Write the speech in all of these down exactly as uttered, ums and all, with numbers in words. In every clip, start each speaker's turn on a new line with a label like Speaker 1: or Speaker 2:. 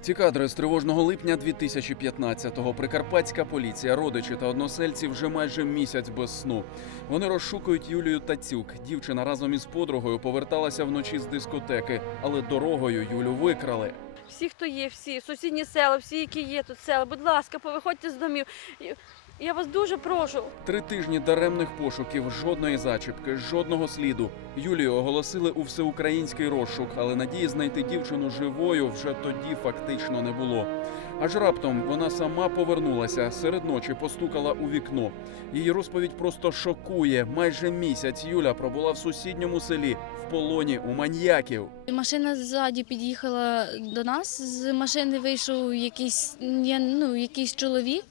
Speaker 1: Ці кадри з тривожного липня дві тисячі п'ятнадцятого. Прикарпатська поліція, родичі та односельці вже майже місяць без сну. Вони розшукують Юлію Тацюк. Дівчина разом із подругою поверталася вночі з дискотеки, але дорогою Юлю викрали.
Speaker 2: Всі, хто є, всі, сусідні села, всі, які є тут села, будь ласка, повиходьте з домів. Я вас дуже прошу.
Speaker 1: Три тижні даремних пошуків, жодної зачіпки, жодного сліду. Юлію оголосили у всеукраїнський розшук, але надії знайти дівчину живою вже тоді фактично не було. Аж раптом вона сама повернулася, серед ночі постукала у вікно. Її розповідь просто шокує. Майже місяць Юля пробула в сусідньому селі, в полоні у маньяків.
Speaker 3: Машина ззаді під'їхала до нас, з машини вийшов якийсь, ну, якийсь чоловік.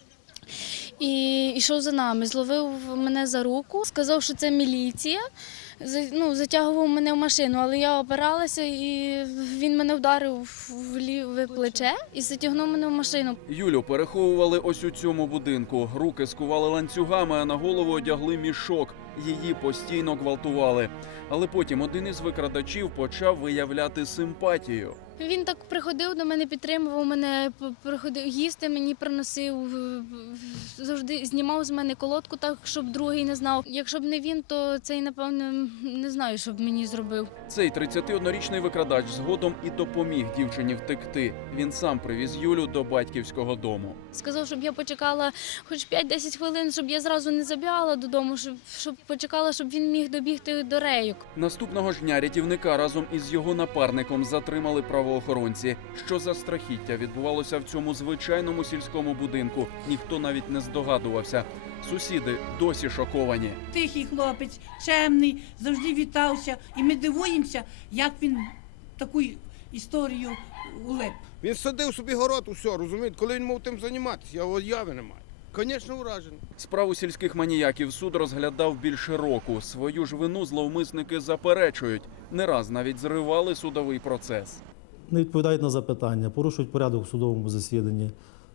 Speaker 3: І йшов за нами, зловив мене за руку, сказав, що це міліція, ну, затягував мене в машину, але я опиралася і він мене вдарив в ліве плече і затягнув мене в машину.
Speaker 1: Юлю переховували ось у цьому будинку, руки скували ланцюгами, а на голову одягли мішок. Її постійно гвалтували. Але потім один із викрадачів почав виявляти симпатію.
Speaker 3: Він так приходив до мене, підтримував мене, приходив їсти мені приносив, завжди знімав з мене колодку так, щоб другий не знав. Якщо б не він, то цей, напевно, не знаю, що б мені зробив.
Speaker 1: Цей тридцятиоднорічний викрадач згодом і допоміг дівчині втекти. Він сам привіз Юлю до батьківського дому.
Speaker 3: Сказав, щоб я почекала хоч п'ять-десять хвилин, щоб я зразу не забігала додому, щоб, щоб почекала, щоб він міг добігти до рейок.
Speaker 1: Наступного ж дня рятівника разом із його напарником затримали правоохоронці. Що за страхіття відбувалося в цьому звичайному сільському будинку, ніхто навіть не здогадувався. Сусіди досі шоковані.
Speaker 4: Тихий хлопець, чемний, завжди вітався. І ми дивуємося, як він таку історію улеп.
Speaker 5: Він садив собі город, усе, розумієте, коли він мав тим займатися, я уяви не маю. Звісно, вражений.
Speaker 1: Справу сільських маніяків суд розглядав більше року. Свою ж вину зловмисники заперечують. Не раз навіть зривали судовий процес.
Speaker 6: Не відповідають на запитання, порушують порядок в судовому засіданні.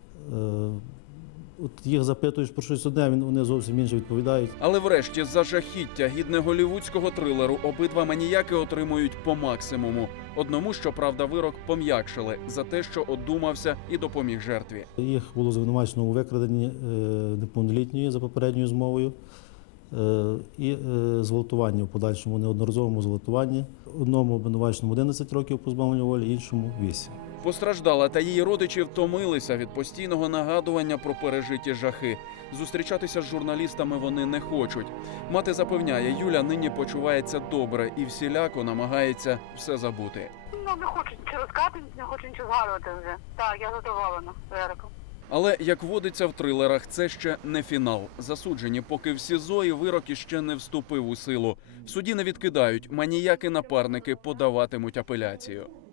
Speaker 6: От їх запитуєш про щось одне, вони зовсім інше відповідають.
Speaker 1: Але врешті за жахіття гідне голівудського трилеру обидва маніяки отримують по максимуму. Одному, щоправда, вирок пом'якшили за те, що одумався і допоміг жертві.
Speaker 6: Їх було звинувачено у викраденні неповнолітньої за попередньою змовою і зґвалтуванні в подальшому, неодноразовому зґвалтуванні. Одному обвинуваченому одинадцять років позбавлення волі, іншому вісім.
Speaker 1: Постраждала та її родичі втомилися від постійного нагадування про пережиті жахи. Зустрічатися з журналістами вони не хочуть. Мати запевняє, Юля нині почувається добре і всіляко намагається все забути.
Speaker 7: Ну, не хочу нічого розказати, не хочу нічого згадувати вже. Так, я задоволена вироком.
Speaker 1: Але, як водиться в трилерах, це ще не фінал. Засуджені поки в СІЗО і вирок іще не вступив у силу. В суді не відкидають, маніяки-напарники подаватимуть апеляцію.